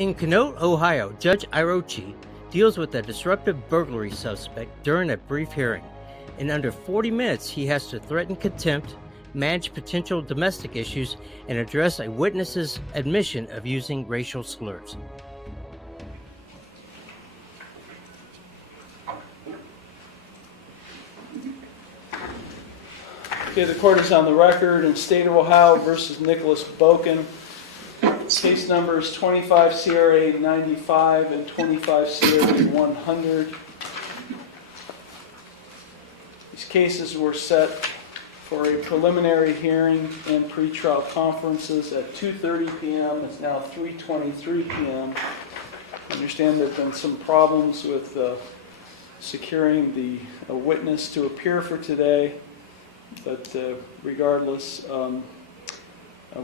In Conneaut, Ohio, Judge Iarocci deals with a disruptive burglary suspect during a brief hearing. In under 40 minutes, he has to threaten contempt, manage potential domestic issues, and address a witness's admission of using racial slurs. Okay, the court is on the record in State of Ohio versus Nicholas Boken. Case numbers 25 CRA 95 and 25 CRA 100. These cases were set for a preliminary hearing and pretrial conferences at 2:30 p.m. It's now 3:23 p.m. I understand there have been some problems with securing the witness to appear for today, but regardless,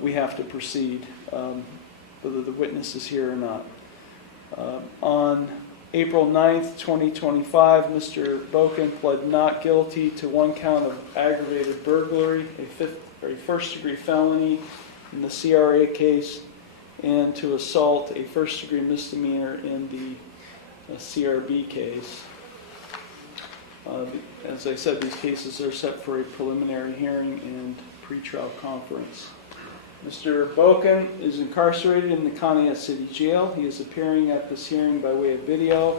we have to proceed, whether the witness is here or not. On April 9th, 2025, Mr. Boken pled not guilty to one count of aggravated burglary, a first-degree felony in the CRA case, and to assault, a first-degree misdemeanor in the CRB case. As I said, these cases are set for a preliminary hearing and pretrial conference. Mr. Boken is incarcerated in the Conneaut City Jail. He is appearing at this hearing by way of video,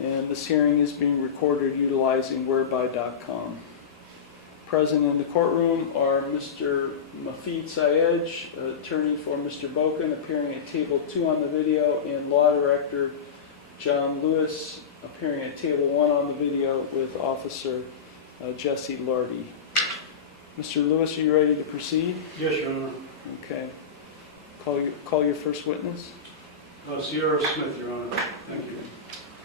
and this hearing is being recorded utilizing whereby.com. Present in the courtroom are Mr. Mafid Syed, attorney for Mr. Boken, appearing at table 2 on the video, and Law Director John Lewis, appearing at table 1 on the video with Officer Jesse Lardy. Mr. Lewis, are you ready to proceed? Yes, Your Honor. Okay. Call your first witness. Sierra Smith, Your Honor. Thank you.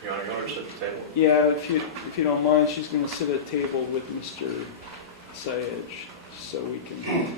Your Honor, you want her to sit at the table? Yeah, if you don't mind, she's going to sit at table with Mr. Syed, so we can.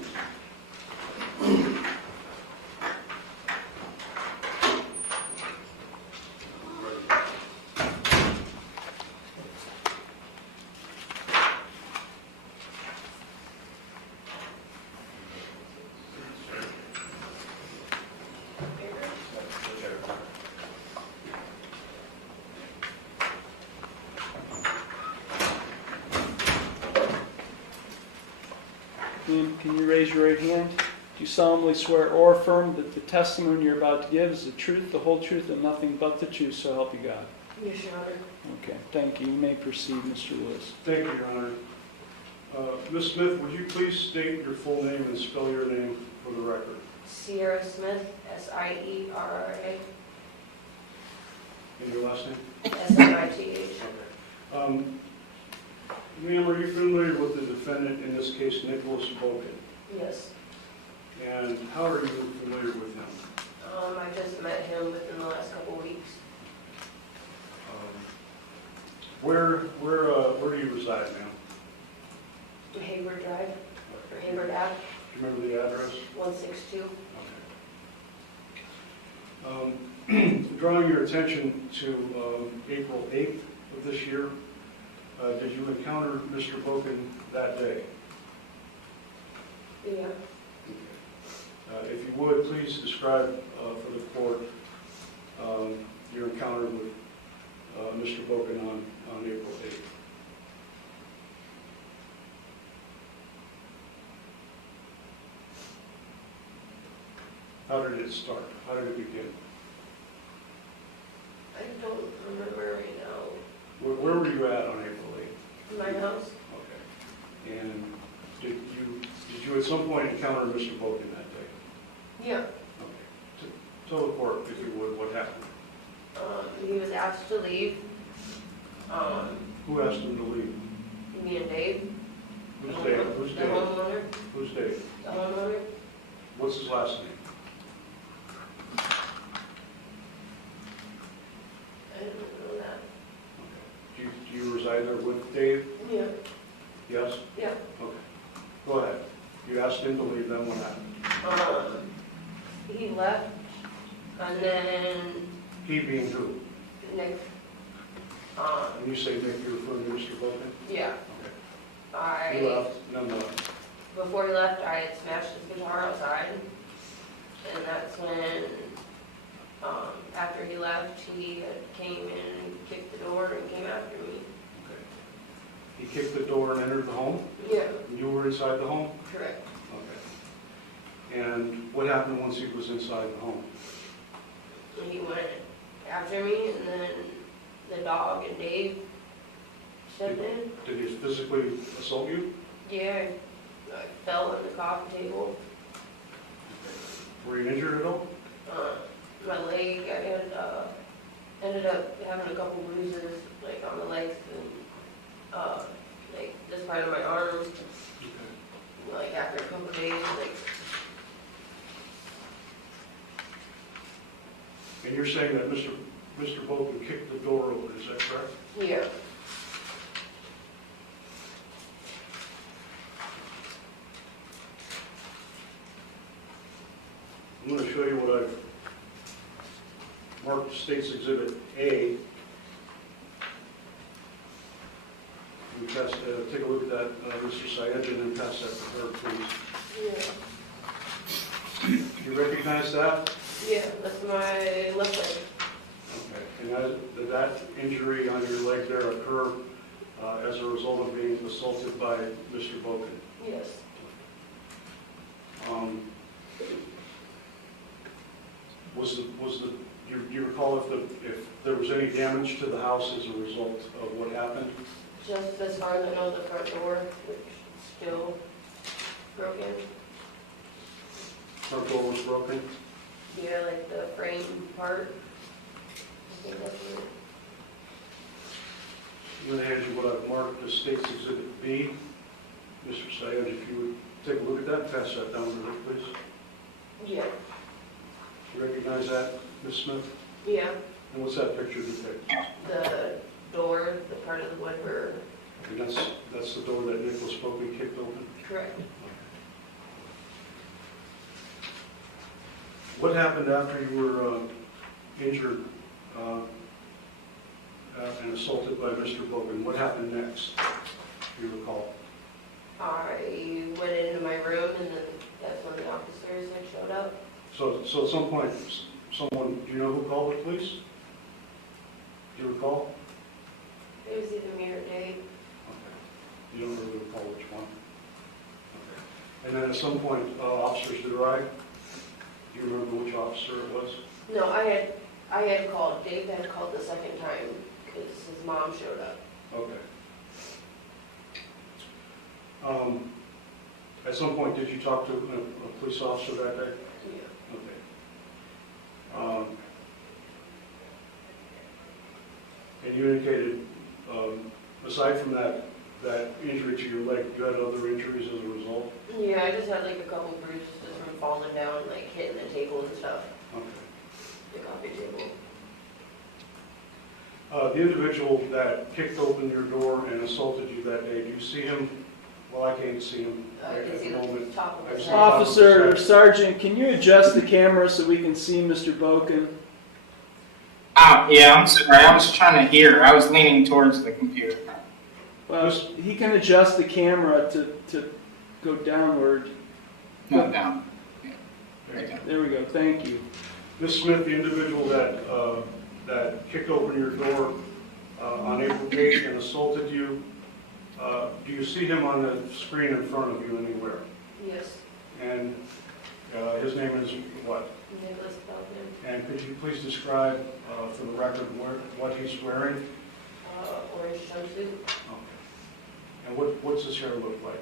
Can you raise your right hand? Do you solemnly swear or affirm that the testimony you're about to give is the truth, the whole truth, and nothing but the truth, so help you God? Yes, Your Honor. Okay, thank you. You may proceed, Mr. Lewis. Thank you, Your Honor. Ms. Smith, would you please state your full name and spell your name for the record? Sierra Smith, S-I-E-R-R-A. And your last name? S-M-I-T-H. Okay. Ma'am, are you familiar with the defendant in this case, Nicholas Boken? Yes. And how are you familiar with him? I just met him within the last couple of weeks. Where do you reside, ma'am? Hayward Drive, or Hayward Ave, Do you remember the address? 162. Okay. Drawing your attention to April 8th of this year, did you encounter Mr. Boken that day? Yeah. If you would, please describe for the court your encounter with Mr. Boken on April 8th. How did it start? How did it begin? I don't remember right now. Where were you at on April 8th? In my house? Okay. And did you at some point encounter Mr. Boken that day? Yeah. Okay. Tell the court, if you would, what happened. He was asked to leave. Who asked him to leave? Me and Dave. Who's Dave? Who's The Dave? homeowner. Who's Dave? The homeowner. What's his last name? I didn't know that. Okay. Do you reside there with Dave? Yeah. Yes? Yeah. Okay. Go ahead. You asked him to leave, then what happened? He left, and then He being who? Nick. When you say Nick, you're referring to Mr. Boken? Yeah. Okay. He left, none left. Before he left, I had smashed his guitar outside, and that's when After he left, he came in and kicked the door and came after me. Okay. He kicked the door and entered the home? Yeah, And you were inside the home? correct. Okay. And what happened once he was inside the home? And he went after me, and then the dog and Dave stepped in. Did he physically assault you? Yeah, I fell on the coffee table. Were you injured at all? My leg, I had, ended up having a couple bruises, like on the legs and, like this part of my arm, Okay. like after a couple days, like, And you're saying that Mr. Boken kicked the door open, is that correct? yeah. I'm going to show you what I've marked State's Exhibit A. We pass, take a look at that, Mr. Syed, and then pass that to her, please. Yeah. You recognize that? Yeah, that's my left leg. Okay. And did that injury on your leg there occur as a result of being assaulted by Mr. Boken? Yes. Do you recall if there was any damage to the house as a result of what happened? Just as far as I know, the front door, which is still broken. Front door was broken? Yeah, like the frame part. I think that's it. I'm going to hand you what I've marked as State's Exhibit B. Mr. Syed, if you would take a look at that and pass that down to her, please. Yeah. You recognize that, Ms. Smith? Yeah. And what's that picture depict? The door, the part of the wood were And that's the door that Nicholas Boken kicked open? correct. What happened after you were injured and assaulted by Mr. Boken? What happened next, if you recall? I went into my room, and then that's when the officers had showed up. So at some point, someone, do you know who called the police? Do you recall? It was either me or Dave. Okay. You don't really recall which one? Okay. And then at some point, officers did arrive? Do you remember which officer it was? No, I had called. Dave had called the second time because his mom showed up. Okay. At some point, did you talk to a police officer that day? Yeah. Okay. And you indicated, aside from that injury to your leg, you had other injuries as a result? Yeah, I just had like a couple bruises just from falling down, like hitting the table and stuff. Okay. The coffee table. The individual that kicked open your door and assaulted you that day, do you see him? Well, I can't see him I at can see the moment. the top of I his see- head. Officer or Sergeant, can you adjust the camera so we can see Mr. Boken? Yeah, I'm sorry. I was trying to hear. I was leaning towards the computer. Well, he can adjust the camera to go downward. No, down. Yeah, There you go. There we go, thank you. Ms. Smith, the individual that kicked open your door on April 8th and assaulted you, do you see him on the screen in front of you anywhere? Yes. And his name is what? Nicholas Boken. And could you please describe for the record what he's wearing? Orange jumpsuit. Okay. And what's his hair look like?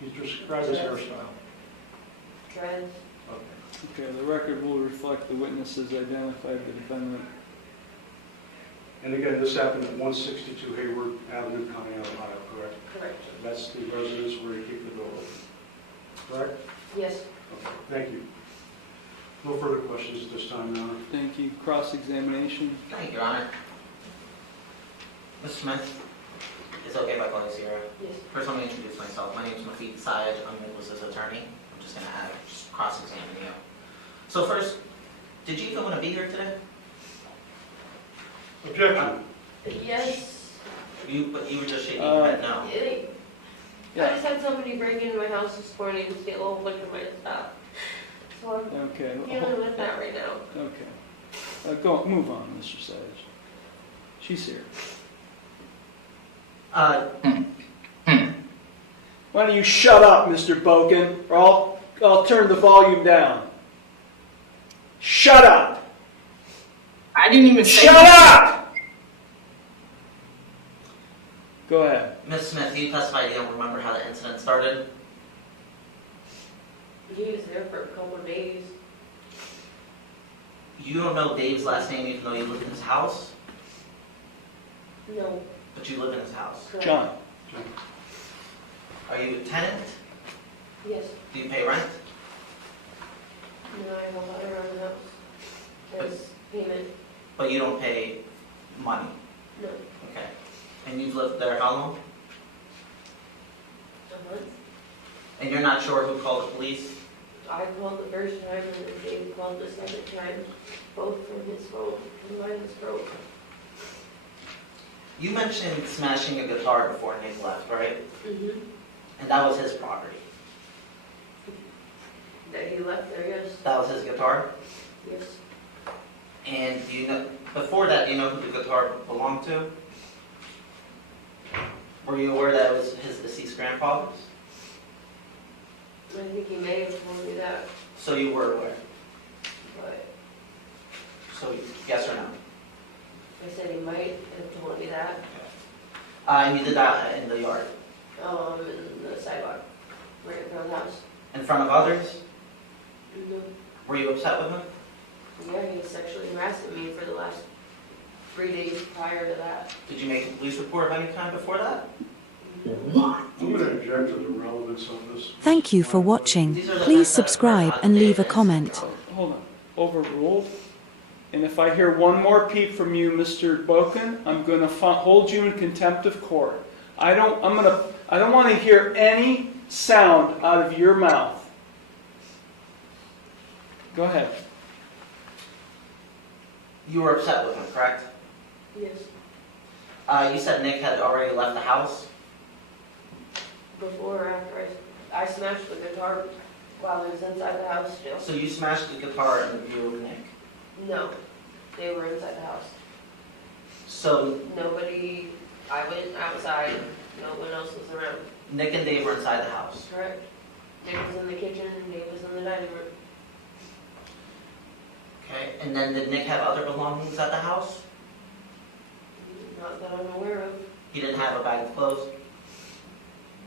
He described his hairstyle. Dreads. Okay. Okay, the record will reflect the witnesses identified the defendant. And again, this happened at 162 Hayward Avenue, Conneaut, Ohio, correct? Correct. That's the residence where you keep the door open, correct? Yes. Okay, thank you. No further questions at this time, Your Honor. Thank you. Cross-examination. Thank you, Your Honor. Mr. Smith, it's okay if I call you Sierra? Yes. First, let me introduce myself. My name is Mafid Syed. I'm Nicholas's attorney. I'm just going to cross-examine you. So first, did you even want to be here today? Objection. Yes. But you were just shaking your head no. I Yeah. just had somebody break into my house this morning and steal a whole bunch of my stuff. So Okay. Dealing with that right now. Okay. Move on, Mr. Savage. She's here. Why don't you shut up, Mr. Boken, or I'll turn the volume down. Shut up! I didn't even say. Shut up! Go ahead. Ms. Smith, you testified you don't remember how the incident started? He was there for a couple of days. You don't know Dave's last name even though you live in his house? No. But you live in his house. Correct. John. Are you a tenant? Yes. Do you pay rent? No, I have a letter on the house. As payment. But you don't pay money? No. Okay. And you've lived there how long? A month. And you're not sure who called the police? I called the first time and then Dave called the second time. Both from his phone. And mine was broke. You mentioned smashing a guitar before Nick left, right? Mm-hmm. And that was his property. That he left there, yes. That was his guitar? Yes. And do you know, before that, do you know who the guitar belonged to? Were you aware that it was his deceased grandfather's? I think he may have told me that, So you were aware? but So yes or no? I said he might have told me that. And you did that in the yard? In the sidewalk, right in front of the house. In front of others? No. Were you upset with him? Yeah, he sexually harassed me for the last 3 days prior to that. Did you make a police report of any kind before that? I'm going to object to the relevance of this. Thank you for watching. Please subscribe and leave a comment. Hold on. Overruled. And if I hear one more peep from you, Mr. Boken, I'm going to hold you in contempt of court. I don't want to hear any sound out of your mouth. Go ahead. You were upset with him, correct? Yes. You said Nick had already left the house? Before or after I smashed the guitar while I was inside the house still. So you smashed the guitar in the view of Nick? No, they were inside the house. So Nobody, I went outside, no one else was around. Nick and Dave were inside the house? Correct. Nick was in the kitchen and Dave was in the dining room. Okay, and then did Nick have other belongings at the house? Not that I'm aware of. He didn't have a bag of clothes?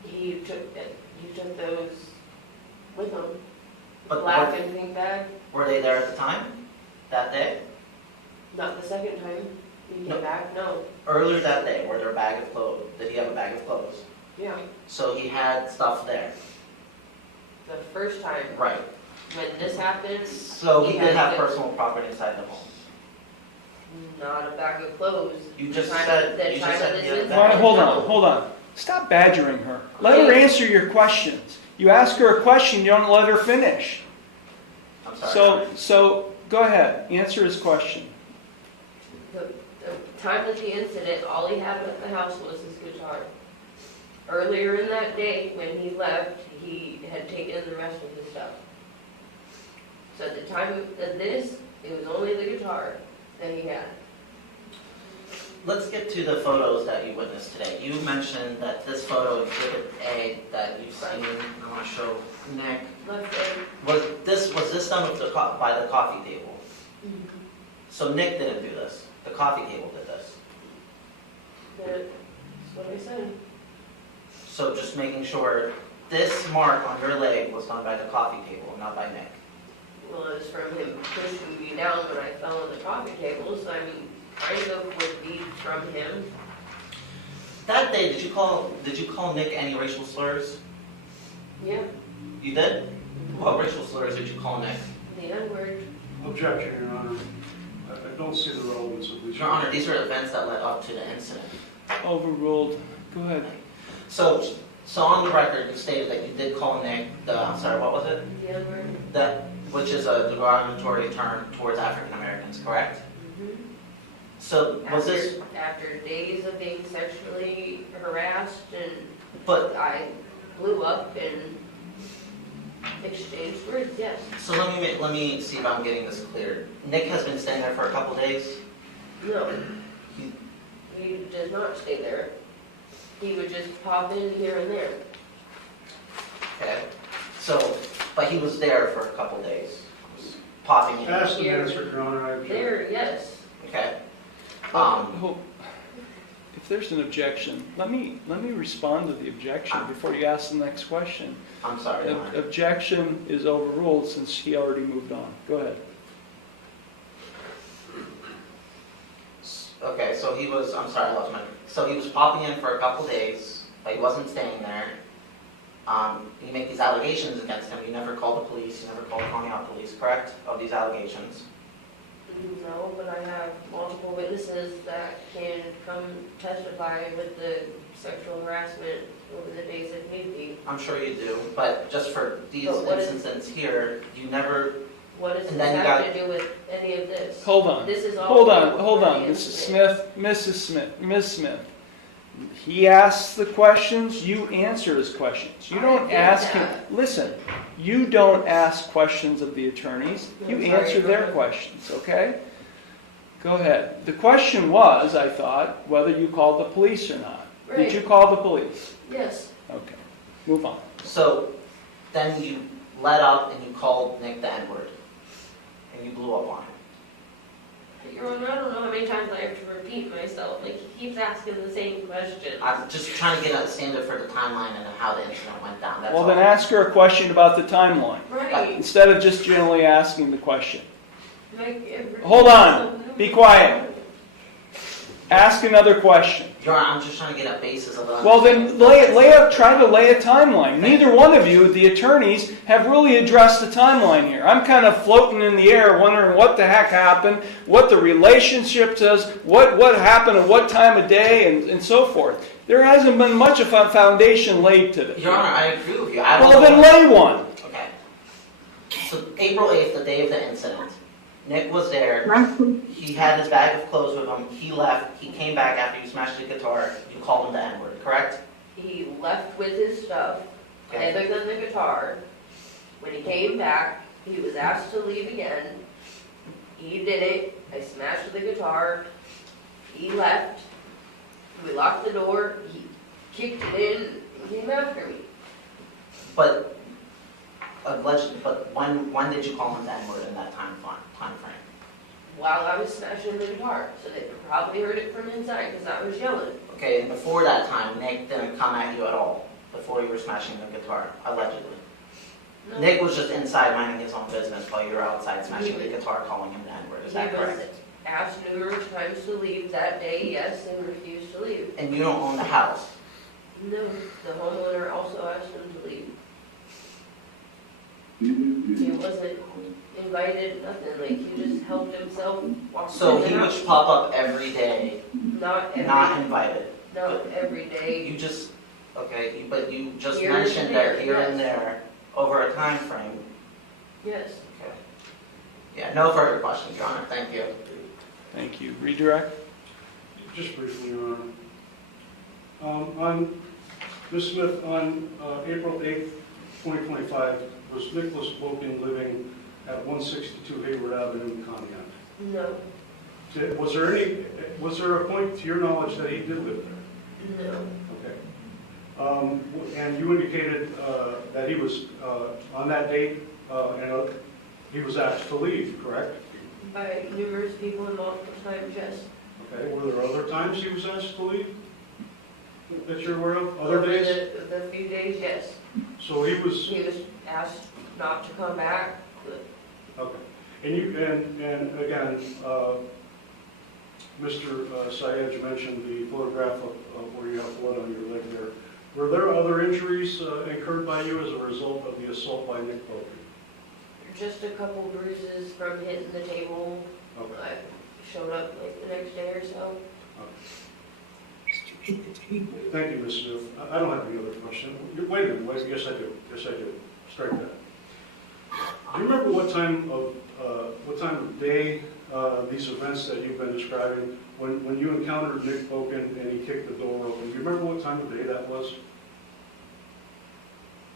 He took those with him. But Black and pink bag. were they there at the time? That day? Not the second time he No. came back, no. Earlier that day, were there a bag of clothes? Did he have a bag of clothes? Yeah. So he had stuff there? The first time. Right. When this happened, So he He did had have the- personal property inside the home? not a bag of clothes. You just Time- said, the you time just said of he this had a All right, bag. hold on. Stop badgering her. Let her answer your questions. You ask her a question, you don't let her finish. I'm sorry. So go ahead, answer his question. The time of the incident, all he had at the house was his guitar. Earlier in that day, when he left, he had taken the rest of his stuff. So at the time of this, it was only the guitar that he had. Let's get to the photos that you witnessed today. You mentioned that this photo, Exhibit A, that you've seen, I want to show Nick. Left there. Was this done with by the coffee table? So Nick didn't do this. The coffee table did this. That's what I said. So just making sure this mark on your leg was done by the coffee table, not by Nick. Well, it was from him pushing me down when I fell on the coffee table, so I mean, kind of would be from him. That day, did you call Nick any racial slurs? Yeah, You did? What racial slurs did you call Nick? the N-word. Objection, Your Honor. I don't see the relevance of these. Your Honor, these are events that led up to the incident. Overruled. Go ahead. So on the record, you stated that you did call Nick I'm sorry, what was it? The N-word. Which is a derogatory term towards African Americans, correct? So was this, After days of being sexually harassed and but I blew up and Exchanged words, yes. So let me see if I'm getting this clear. Nick has been staying there for a couple days? No, He- he does not stay there. He would just pop in here and there. Okay. So, but he was there for a couple days, popping in. Ask and answer, Your Honor, I object. There, yes. Okay. If there's an objection, let me respond to the objection before you ask the next question. I'm sorry, Your Honor. Objection is overruled since he already moved on. Go ahead. Okay, so he was, I'm sorry, I lost my, so he was popping in for a couple days, but he wasn't staying there. You make these allegations against him. You never called the police, you never called Conneaut police, correct, of these allegations? No, but I have multiple witnesses that can come testify with the sexual harassment over the days if need be. I'm sure you do, but just for these But what is- instances here, you never, What does And this then you have got- to do with any of this? Hold on. This is all. Hold before on, the Mrs. incident. Smith, Ms. Smith. He asks the questions, you answer his questions. You I don't get ask him, that. listen, you don't ask questions of the attorneys, you I'm sorry, answer go their ahead. questions, okay? Go ahead. The question was, I thought, whether you called the police or not. Did Right. you call the police? Yes, Okay, move on. so then you let up and you called Nick the N-word, and you blew up on him. Your Honor, I don't know how many times I have to repeat myself, like, he keeps asking the same question. I'm just trying to get a standard for the timeline and how the incident went down, that's Well, all. then ask her a question about the timeline, Right. instead of just generally asking the question. Like, every- Hold on. Be quiet. Ask another question. Your Honor, I'm just trying to get a basis of it. Well, then try to lay a timeline. Neither one of you, the attorneys, have really addressed the timeline here. I'm kind of floating in the air, wondering what the heck happened, what the relationship says, what happened at what time of day, and so forth. There hasn't been much of a foundation laid to this. Your Honor, I agree with you. I don't Well, know- then lay one. Okay. So April 8th, the day of the incident, Nick was there. He had his bag of clothes with him. He left. He came back after you smashed the guitar. You called him the N-word, correct? He left with his stuff, Okay. other than the guitar. When he came back, he was asked to leave again. He did it. I smashed the guitar. He left. We locked the door. He kicked it in and came after me. But when did you call him the N-word in that time frame? While I was smashing the guitar, so they probably heard it from inside because I was yelling. Okay, and before that time, Nick didn't come at you at all before you were smashing the guitar, allegedly. No. Nick was just inside minding his own business while you were outside smashing the He was- guitar, calling him the N-word. Is He that was correct? asked numerous times to leave that day, yes, and refused to leave. And you don't own the house. No, the homeowner also asked him to leave. He wasn't invited, nothing, like, he just helped himself walk So in he the would house. pop up every day, Not not every, invited. not every day. You just, okay, but you just Here and mentioned there, that here and yes. there, over a time frame. Yes. Okay. Yeah, no further questions, Your Honor, thank you. Thank you. Redirect. Just briefly, Your Honor. Ms. Smith, on April 8th, 2025, was Nicholas Boken living at 162 Hayward Avenue in Conneaut? No, Was there a point to your knowledge that he did live there? no. Okay. And you indicated that he was, on that date, and he was asked to leave, correct? By numerous people and multiple times, yes. Okay. Were there other times he was asked to leave that you're aware of? Other Over days? the few days, yes. So he was, He was asked not to come back. okay. And again, Mr. Syed mentioned the photograph of where you have blood on your leg there. Were there other injuries incurred by you as a result of the assault by Nick Boken? Just a couple bruises from hitting the table. Okay. I showed up like the next day or so. Thank you, Ms. Smith. I don't have any other question. Wait a minute, yes I do. Yes I do. Strike that. Do you remember what time of day these events that you've been describing, when you encountered Nick Boken and he kicked the door open, do you remember what time of day that was?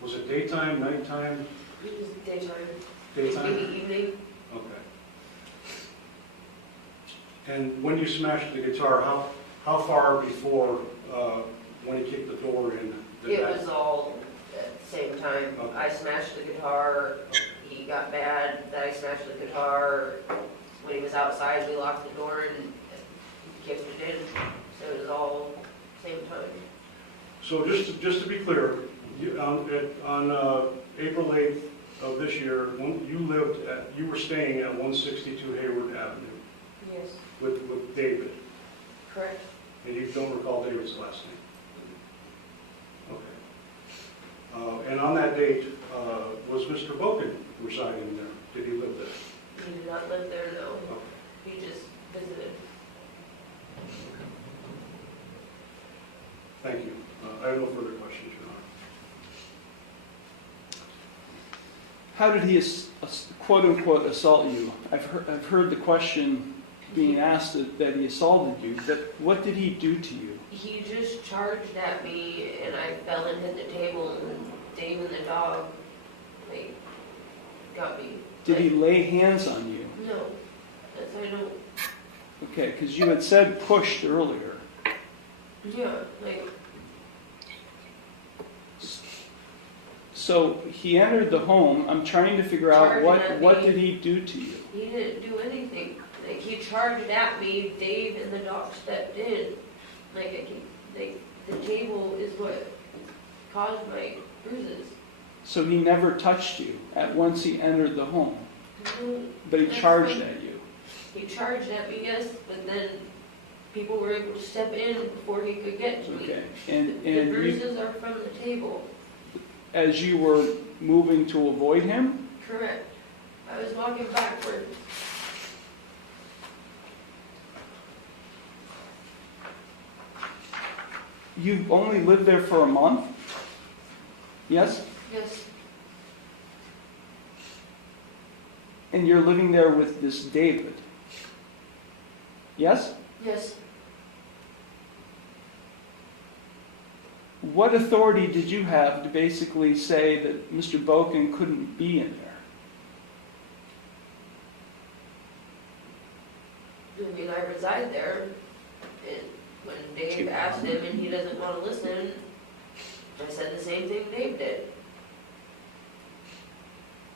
Was it daytime, nighttime? It was daytime. Daytime? Maybe evening. Okay. And when you smashed the guitar, how far before, when he kicked the door in? It was all at the same time. Okay. I smashed the guitar, he got mad that I smashed the guitar. When he was outside, we locked the door and kicked it in. So it was all same time. So just to be clear, on April 8th of this year, you were staying at 162 Hayward Avenue Yes. with David, Correct. and you don't recall David's last name? Okay. And on that date, was Mr. Boken residing there? Did he live there? He did not live there, no. Okay. He just visited. Thank you. I have no further questions, Your Honor. How did he, quote unquote, assault you? I've heard the question being asked that he assaulted you. What did he do to you? He just charged at me and I fell and hit the table and Dave and the dog, got me. Did he lay hands on you? No, I don't. Okay, because you had said pushed earlier. Yeah, So he entered the home. I'm trying to figure out Charging at what me. did he do to you? he didn't do anything. He charged at me, Dave and the dog stepped in. The table is what caused my bruises. So he never touched you once he entered the home, No, but he That's charged fine. at you. he charged at me, yes, but then people were able to step in before he could get to me. Okay, The and you, bruises are from the table. as you were moving to avoid him, Correct. I was walking backwards. you only lived there for a month? Yes? Yes, And you're living there with this David? Yes? yes. What authority did you have to basically say that Mr. Boken couldn't be in there? I mean, I reside there, and when Dave asked him and he doesn't want to listen, I said the same thing Dave did.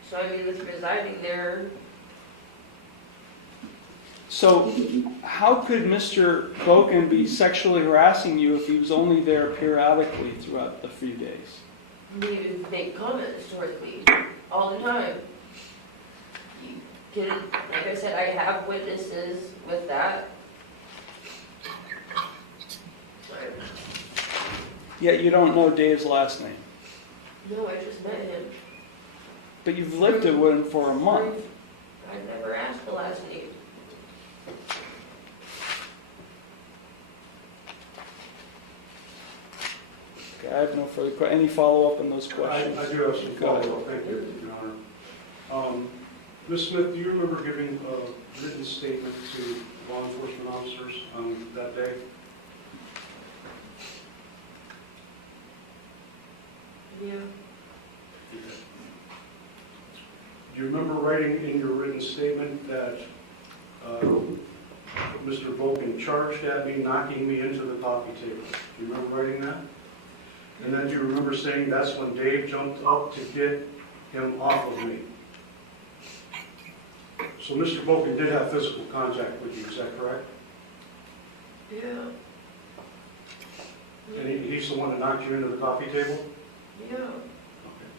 So I mean, with residing there, So how could Mr. Boken be sexually harassing you if he was only there periodically throughout the few days? he would make comments towards me all the time. You can, like I said, I have witnesses with that. Yet you don't know Dave's last name. No, I just met him. But you've lived with him for a month. I never asked the last name. Okay, I have no further questions. Any follow-up on those questions? I do have some follow-up. Thank you, Your Honor. Ms. Smith, do you remember giving a written statement to law enforcement officers on that day? Yeah. Do you remember writing in your written statement that Mr. Boken charged at me, knocking me into the coffee table? Do you remember writing that? And then do you remember saying that's when Dave jumped up to get him off of me? So Mr. Boken did have physical contact with you, is that correct? Yeah. And he's the one that knocked you into the coffee table? Yeah. Okay.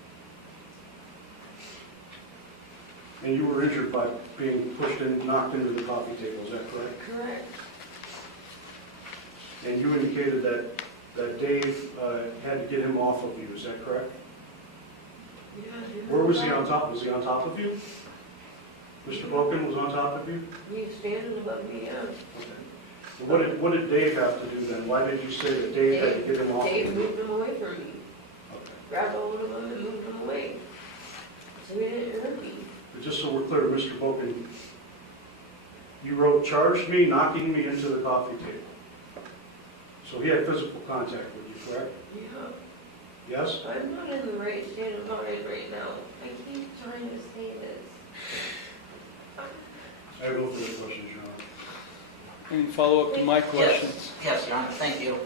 And you were injured by being pushed and knocked into the coffee table, is that correct? Correct. And you indicated that Dave had to get him off of you, is that correct? Yeah. Where was he on top? Was he on top of you? Mr. Boken was on top of you? He was standing above me, yeah. Okay. What did Dave have to do then? Why did you say that Dave had to get him off of Dave you? moved him away from me. Okay. Grabbed hold of him and moved him away. So he didn't hurt me. But just so we're clear, Mr. Boken, you wrote, charged me, knocking me into the coffee table. So he had physical contact with you, correct? Yeah. Yes? I'm not in the right state of mind right now. I keep trying to say this. I have no further questions, Your Honor. Any follow-up to my questions? Yes, Your Honor, thank you.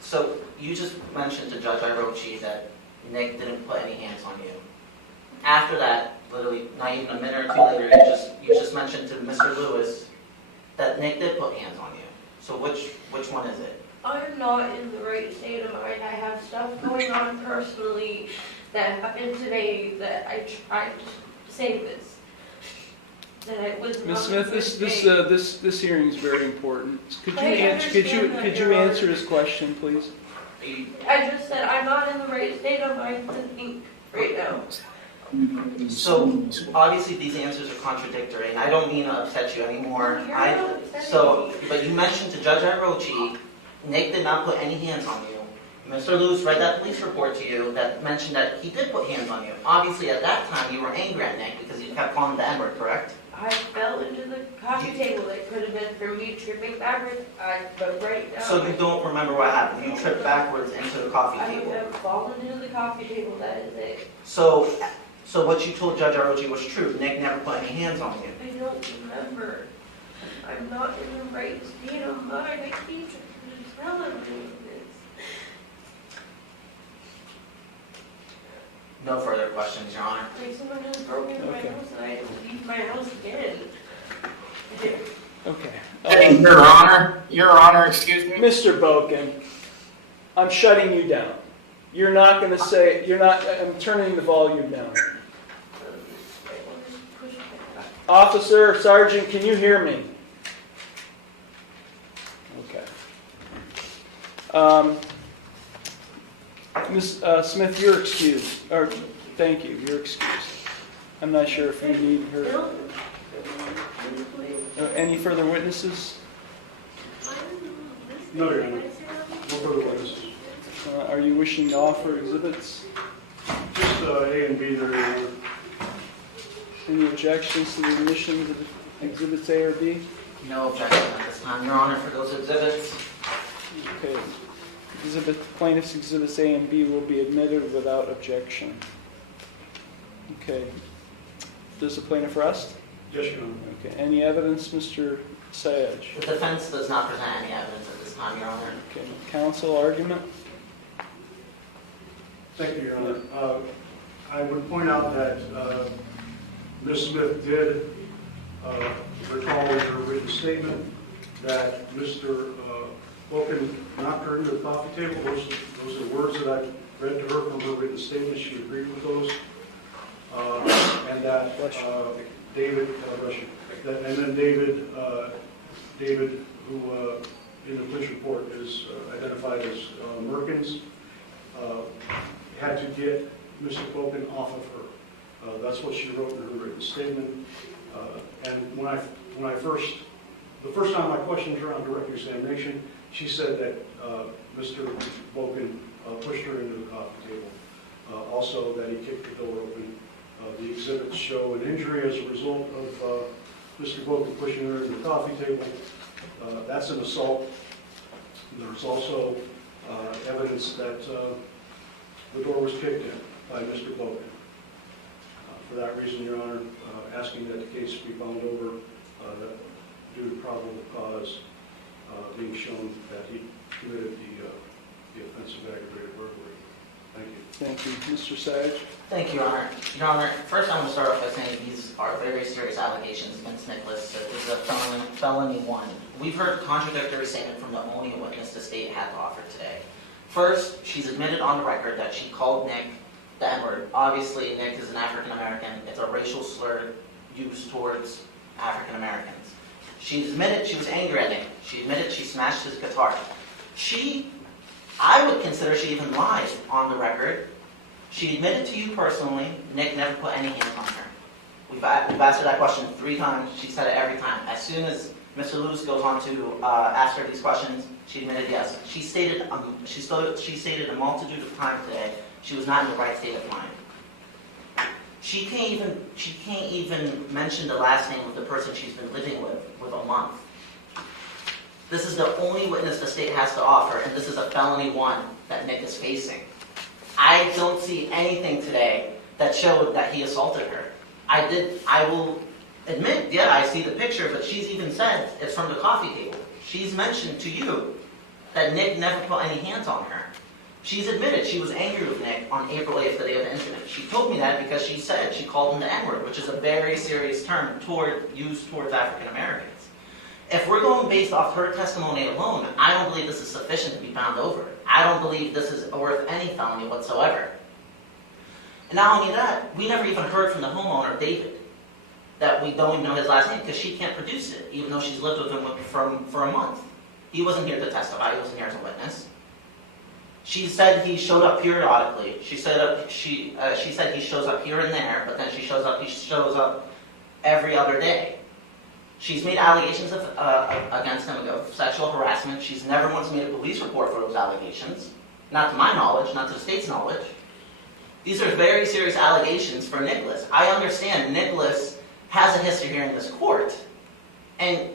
So you just mentioned to Judge Iarocci that Nick didn't put any hands on you. After that, literally not even a minute or two later, you just mentioned to Mr. Lewis that Nick did put hands on you. So which one is it? I'm not in the right state of mind. I have stuff going on personally that happened today that I tried to say this. That I was not Ms. in Smith, good state. this hearing is very important. Could you I understand that, could Your you Honor. answer his question, please? I just said I'm not in the right state of mind to think right now. So obviously these answers are contradictory, and I don't mean to upset you anymore. You're not upsetting me. But you mentioned to Judge Iarocci, Nick did not put any hands on you. Mr. Lewis read that police report to you that mentioned that he did put hands on you. Obviously at that time you were angry at Nick because you kept calling him the N-word, correct? I fell into the coffee table. It could have been for me tripping backwards, but right now So you don't remember what happened. You tripped backwards into the coffee I table. have fallen into the coffee table. That is it. So what you told Judge Iarocci was true. Nick never put any hands on you. I don't remember. I'm not in the right state of mind. I keep telling you this. No further questions, Your Honor. Like someone has broken into my Okay. house and I have to leave my house again. Okay. Your Honor, excuse me. Mr. Boken, I'm shutting you down. You're not going to say, I'm turning the volume down. Officer, Sergeant, can you hear me? Okay. Ms. Smith, you're excused. Or, thank you, you're excused. I'm not sure if you need her. Any further witnesses? No, Your Honor. No further witnesses. Are you wishing to offer exhibits? Just A and B there, Your Honor. Any objections to the admission of exhibits A or B? No objection at this time, Your Honor, for those exhibits. Okay. Plaintiff's exhibits A and B will be admitted without objection. Okay. Does the plaintiff rest? Yes, Your Honor. Okay. Any evidence, Mr. Sayaj? The defense does not present any evidence at this time, Your Honor. Okay. Counsel argument? Thank you, Your Honor. I would point out that Ms. Smith did recall in her written statement that Mr. Boken knocked her into the coffee table. Those are words that I read to her from her written statement. She agreed with those. And that David, David, who in the police report is identified as Merkins, had to get Mr. Boken off of her. That's what she wrote in her written statement. And the first time I questioned her on direct examination, she said that Mr. Boken pushed her into the coffee table. Also that he kicked the door open. The exhibits show an injury as a result of Mr. Boken pushing her into the coffee table. That's an assault. There's also evidence that the door was kicked in by Mr. Boken. For that reason, Your Honor, asking that the case be found over due to probable cause being shown that he committed the offense of aggravated burglary. Thank you. Thank you. Mr. Sayaj? Thank you, Your Honor. Your Honor, first I'm going to start off by saying these are very serious allegations against Nicholas. This is a felony one. We've heard contradictory statement from the only witness the state had to offer today. First, she's admitted on the record that she called Nick the N-word. Obviously, Nick is an African American. It's a racial slur used towards African Americans. She admitted she was angry at Nick. She admitted she smashed his guitar. I would consider she even lied on the record. She admitted to you personally, Nick never put any hands on her. We've asked her that question 3 times. She said it every time. As soon as Mr. Lewis goes on to ask her these questions, she admitted yes. She stated a multitude of times today she was not in the right state of mind. She can't even mention the last name of the person she's been living with a month. This is the only witness the state has to offer, and this is a felony 1 that Nick is facing. I don't see anything today that showed that he assaulted her. I will admit, yeah, I see the picture, but she's even said it's from the coffee table. She's mentioned to you that Nick never put any hands on her. She's admitted she was angry with Nick on April 8th, the day of the incident. She told me that because she said she called him the N-word, which is a very serious term used towards African Americans. If we're going based off her testimony alone, I don't believe this is sufficient to be bound over. I don't believe this is worth any felony whatsoever. And not only that, we never even heard from the homeowner, David, that we don't even know his last name because she can't produce it, even though she's lived with him for a month. He wasn't here to testify. He wasn't here as a witness. She said he showed up periodically. She said she said he shows up here and there, but then he shows up every other day. She's made allegations against him of sexual harassment. She's never once made a police report for those allegations. Not to my knowledge, not to the state's knowledge. These are very serious allegations for Nicholas. I understand Nicholas has a history here in this court. And,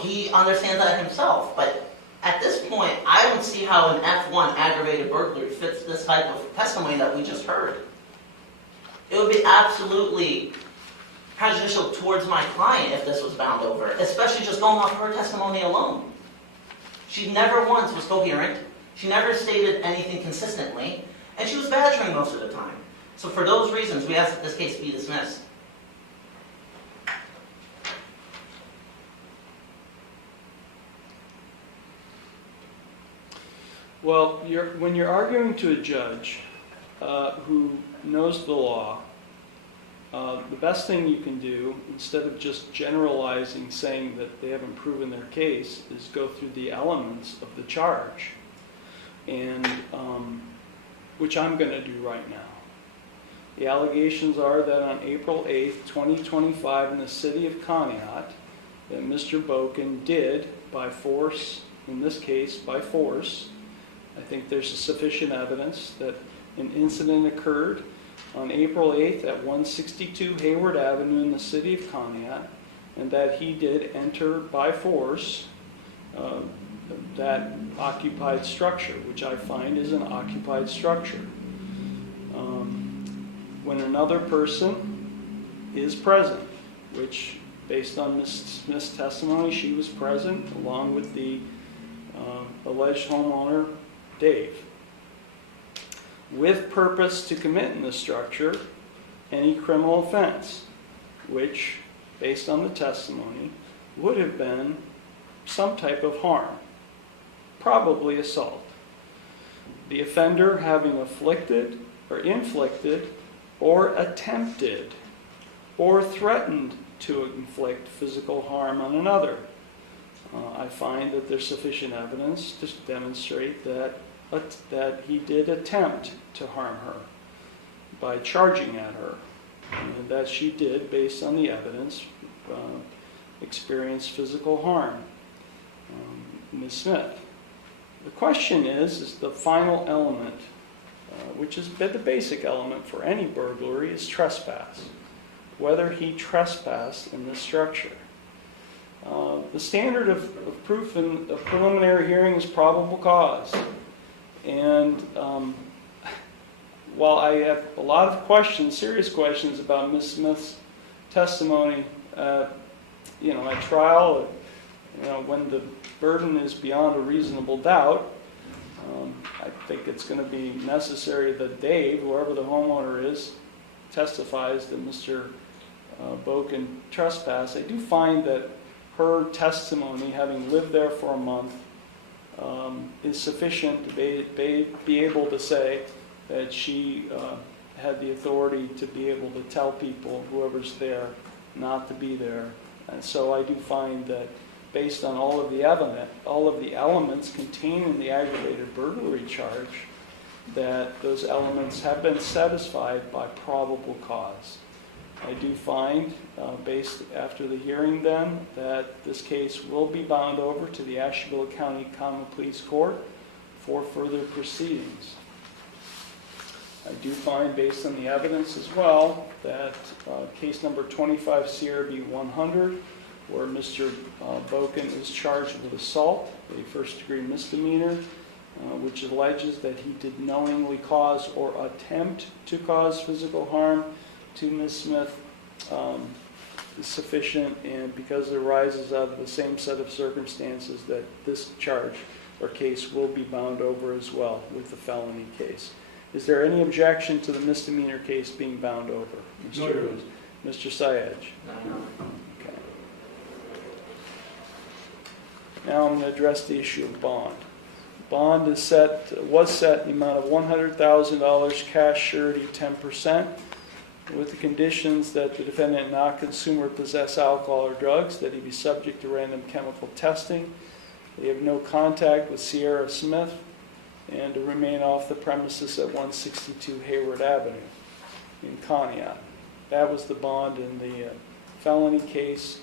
he understands that himself. But at this point, I don't see how an F1 aggravated burglary fits this type of testimony that we just heard. It would be absolutely prejudicial towards my client if this was bound over, especially just going off her testimony alone. She never once was coherent. She never stated anything consistently, and she was badgering most of the time. So for those reasons, we ask that this case be dismissed. Well, when you're arguing to a judge who knows the law, the best thing you can do, instead of just generalizing, saying that they haven't proven their case, is go through the elements of the charge, and which I'm going to do right now. The allegations are that on April 8th, 2025, in the city of Conneaut, that Mr. Boken did, by force, in this case, by force, I think there's sufficient evidence that an incident occurred on April 8th at 162 Hayward Avenue in the city of Conneaut, and that he did enter by force that occupied structure, which I find is an occupied structure. When another person is present, which based on Ms. Smith's testimony, she was present along with the alleged homeowner, Dave, with purpose to commit in the structure any criminal offense, which, based on the testimony, would have been some type of harm, probably assault. The offender having afflicted or inflicted or attempted or threatened to inflict physical harm on another. I find that there's sufficient evidence to demonstrate that he did attempt to harm her by charging at her, and that she did, based on the evidence, experience physical harm. Ms. Smith. The question is the final element, which is the basic element for any burglary, is trespass. Whether he trespassed in the structure. The standard of proof in a preliminary hearing is probable cause. And while I have a lot of questions, serious questions about Ms. Smith's testimony, at trial, when the burden is beyond a reasonable doubt, I think it's going to be necessary that Dave, whoever the homeowner is, testifies that Mr. Boken trespassed. I do find that her testimony, having lived there for a month, is sufficient to be able to say that she had the authority to be able to tell people, whoever's there, not to be there. And so I do find that based on all of the elements contained in the aggravated burglary charge, that those elements have been satisfied by probable cause. I do find, based after the hearing then, that this case will be bound over to the Ashtabula County Common Pleas Court for further proceedings. I do find, based on the evidence as well, that case number 25 CRB 100, where Mr. Boken is charged with assault, a first-degree misdemeanor, which alleges that he did knowingly cause or attempt to cause physical harm to Ms. Smith, is sufficient, and because it arises out of the same set of circumstances, that this charge or case will be bound over as well with the felony case. Is there any objection to the misdemeanor case being bound over? No, Your Honor. Mr. Syed? No, Your Honor. Okay. Now I'm going to address the issue of bond. Bond was set in the amount of $100,000 cash surety 10%, with the conditions that the defendant not consume or possess alcohol or drugs, that he be subject to random chemical testing, they have no contact with Sierra Smith, and to remain off the premises at 162 Hayward Avenue in Conneaut. That was the bond in the felony case.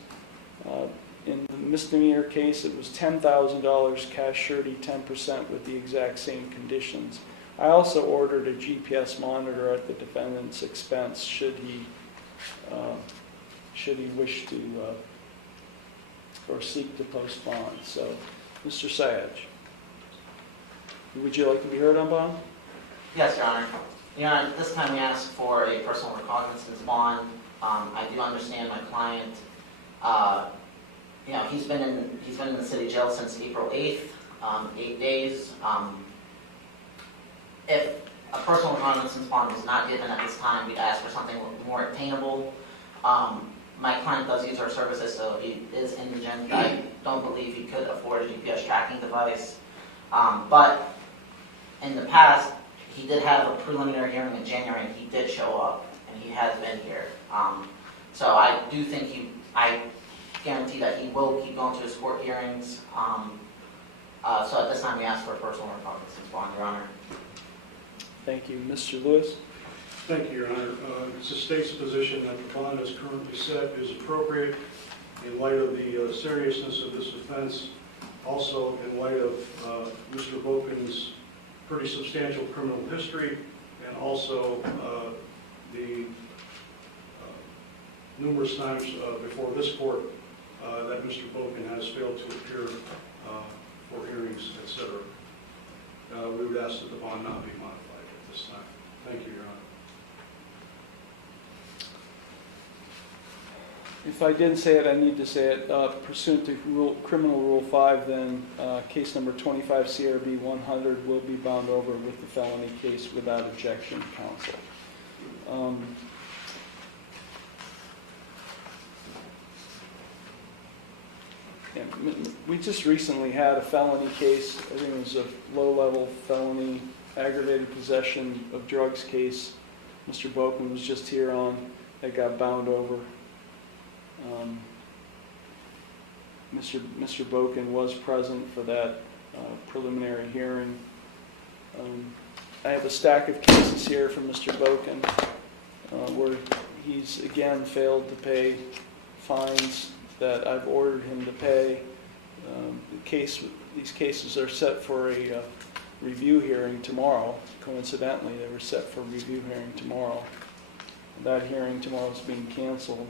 In the misdemeanor case, it was $10,000 cash surety 10% with the exact same conditions. I also ordered a GPS monitor at the defendant's expense should he wish to or seek to post bond. So, Mr. Syed, would you like to be heard on bond? Yes, Your Honor. Your Honor, this time we asked for a personal recognizance bond. I do understand my client. He's been in the city jail since April 8th, 8 days. If a personal recognizance bond is not given at this time, we'd ask for something more attainable. My client does use our services, so he is indigent. I don't believe he could afford a GPS tracking device. But in the past, he did have a preliminary hearing in January, and he did show up, and he has been here. So I do think I guarantee that he will keep going to his court hearings. So at this time, we ask for a personal recognizance bond, Your Honor. Thank you. Mr. Lewis? Thank you, Your Honor. It's the state's position that the bond as currently set is appropriate in light of the seriousness of this offense, also in light of Mr. Boken's pretty substantial criminal history, and also the numerous times before this court that Mr. Boken has failed to appear for hearings, etc. We would ask that the bond not be modified at this time. Thank you, Your Honor. If I didn't say it, I need to say it. Pursuant to Criminal Rule 5, then case number 25 CRB 100 will be bound over with the felony case without objection to counsel. We just recently had a felony case. I think it was a low-level felony, aggravated possession of drugs case. Mr. Boken was just here on. That got bound over. Mr. Boken was present for that preliminary hearing. I have a stack of cases here from Mr. Boken where he's again failed to pay fines that I've ordered him to pay. These cases are set for a review hearing tomorrow. Coincidentally, they were set for a review hearing tomorrow. That hearing tomorrow is being canceled.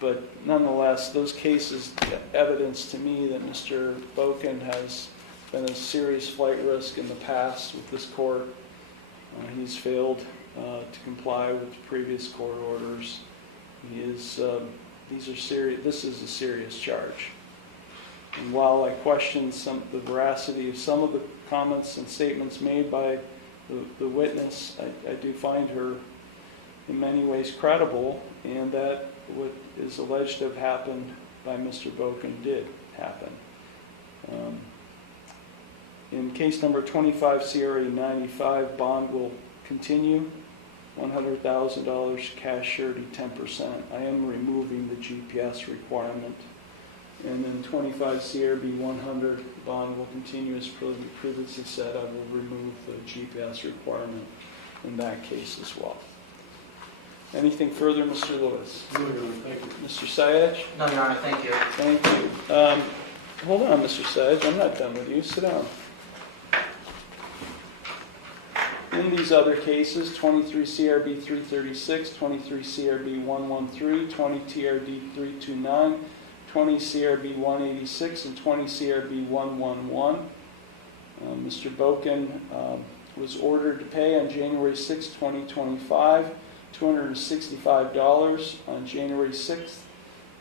But nonetheless, those cases evidence to me that Mr. Boken has been a serious flight risk in the past with this court. He's failed to comply with previous court orders. This is a serious charge. And while I question the veracity of some of the comments and statements made by the witness, I do find her in many ways credible, and that what is alleged to have happened by Mr. Boken did happen. In case number 25 CRA 95, bond will continue, $100,000 cash surety 10%. I am removing the GPS requirement. And then 25 CRB 100, bond will continue as previously said. I will remove the GPS requirement in that case as well. Anything further, Mr. Lewis? No, Your Honor, thank you. Mr. Syed? No, Your Honor, thank you. Thank you. Hold on, Mr. Syed. I'm not done with you. Sit down. In these other cases, 23 CRB 336, 23 CRB 113, 20 TRD 329, 20 CRB 186 and 20 CRB 111. Mr. Boken was ordered to pay on January 6, 2025, $265 on January 6th,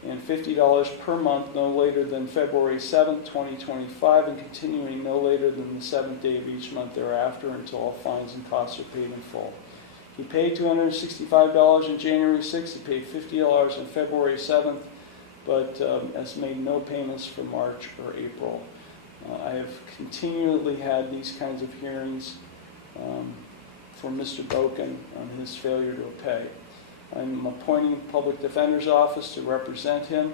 and $50 per month no later than February 7th, 2025, and continuing no later than the 7th day of each month thereafter until all fines and costs are paid in full. He paid $265 on January 6th, he paid $50 on February 7th, but has made no payments for March or April. I have continually had these kinds of hearings for Mr. Boken on his failure to pay. I'm appointing Public Defender's Office to represent him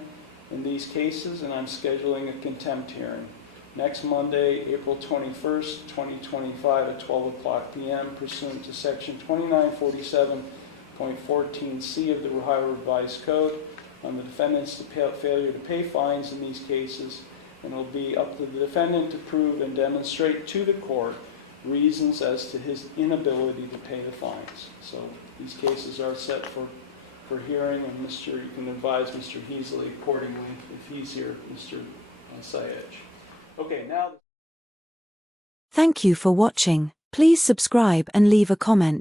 in these cases, and I'm scheduling a contempt hearing next Monday, April 21st, 2025 at 12:00 p.m. pursuant to Section 2947.14c of the Ohio Revised Code on the defendant's failure to pay fines in these cases, and it will be up to the defendant to prove and demonstrate to the court reasons as to his inability to pay the fines. So these cases are set for hearing, and you can advise Mr. Heasley accordingly if he's here, Mr. Sayedge. Okay, now. Thank you for watching. Please subscribe and leave a comment.